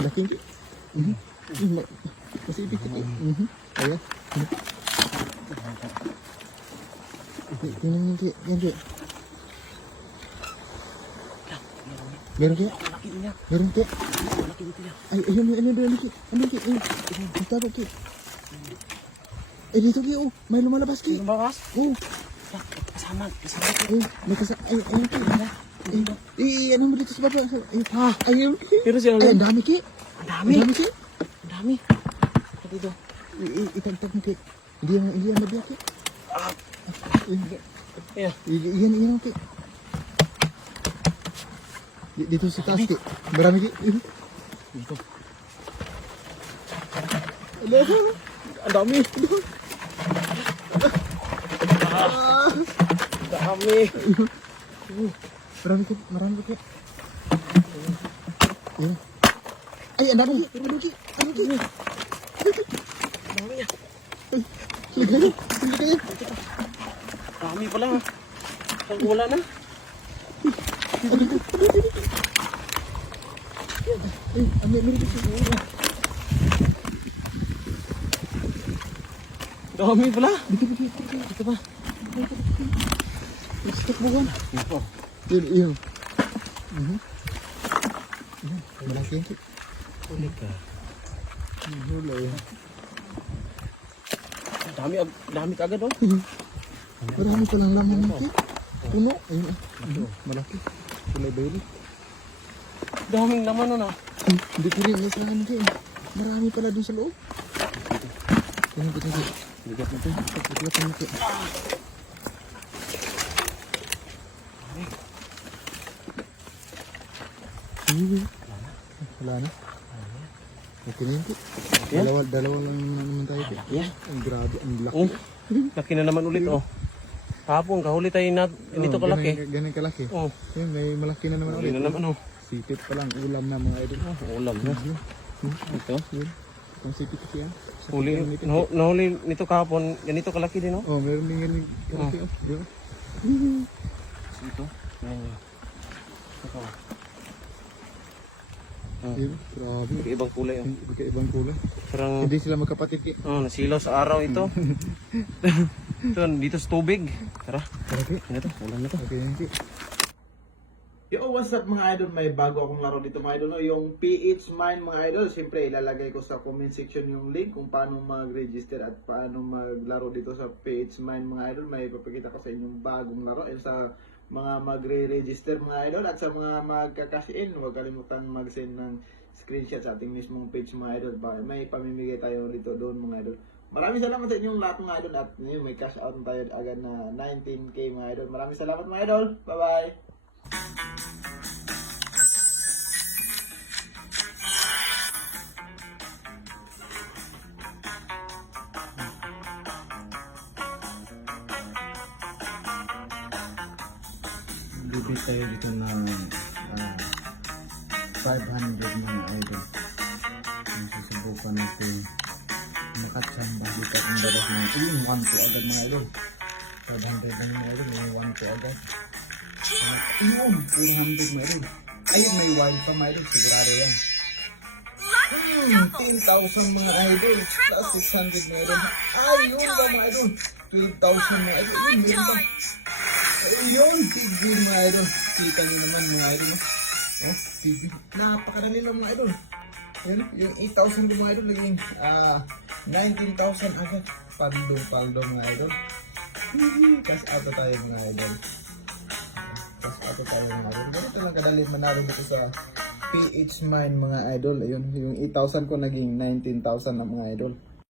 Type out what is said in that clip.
laki ki. Masih ipit ki. Ayan. Tingnan ki, yan ki. Meron ki? Meron ki? Ay, ayun ki. Ano ki? Ang tabo ki. Dito ki, may lumalabas ki. Lumabas? Oh. Kasama ki. May kasama. Ayun ki. Ano mo dito sa baba? Ayun ki. Pero siya Ay, ang dami ki. Ang dami. Ang dami ki. Ang dami. Dito. Itagtag mo ki. Hindi yan mabiyak ki. Ayan. Iyan ki. Dito sa taas ki. Marami ki. Dito. Ang dami. Dami. Marami ki. Ayan. Ay, ang dami ki. Ano ki? Dami niya. Ligay. Dami pala. Ang wala na. Meron ki. Dami pala. Dito ba? Stop buwan. Ito. Yun. Malaki yan ki. Ulit ka. Hula yan. Dami kagad oh. Marami palang laman yan ki. Puno. Ayun malaki. Kulay bayo. Daming naman nun ah. Hindi ko rin nasahan ki. Marami pala dun sa loob. Yan kita ki. Bigat na ito. Bigat mo ki. Wala na. Okay na yun ki. Dalawa lang naman tayo ki. Yeah. Ang grabe, ang laki. Oh. Laki na naman ulit oh. Kahapon kahuli tayo na ganito kalaki. Ganyan kalaki. Oh. Yun, may malaki na naman Huli ulit. na naman oh. Sipit pa lang, ulam na mga idol. Ulam na. Ito. Yun. Ang sipit siya. Huli. Nahuli nito kahapon. Ganito kalaki din oh. Oh, meron din ganyan kalaki. Yun. Ito. Ayan. Ito. Yun, grabe. Ibang kulay oh. Ibang kulay. Parang Hindi sila magkapatid ki. nasilaw sa araw ito. Ito, dito sa tubig. Tara. Kalaki. Ano to? Ulam na to. Okay, yan ki. Yo, what's up mga idol? May bago akong laro dito mga idol. No? Yung PH Mine mga idol. Siyempre, ilalagay ko sa comment section yung link kung paano mag-register at paano maglaro dito sa PH Mine mga idol. May ipapakita ko sa inyong bagong laro. And sa mga magre-register mga idol at sa mga magkakash-in, huwag kalimutang mag-send ng screenshot sa ating mismong page mga idol. May pamimigay tayo dito doon mga idol. Maraming salamat sa inyong lahat mga idol. At may cash out tayo agad na 19k mga idol. Maraming salamat mga idol. Bye-bye! Bibig tayo dito na 500 mga idol. Susubukan natin makatsamba dito ang daras ng 1 to agad mga idol. 500 na mga idol, may 1 to agad. Ayun, 300 mga idol. Ayun, may wild pa mga idol, sigurado yan. 10,000 mga idol, plus 600 mga idol. Ayun ba mga idol, 12,000 mga idol. Ayun, meron ba? Ayun, tigil mga idol. Kita nyo naman mga idol. Oh, tigil. Napakarami lang mga idol. Ayun, yung 8,000 mga idol, naging 19,000 agad. Paldo mga idol. Cash out tayo mga idol. Cash out tayo mga idol. Ganito lang kadali manalo dito sa PH Mine mga idol. Ayun, yung 8,000 ko naging 19,000 na mga idol.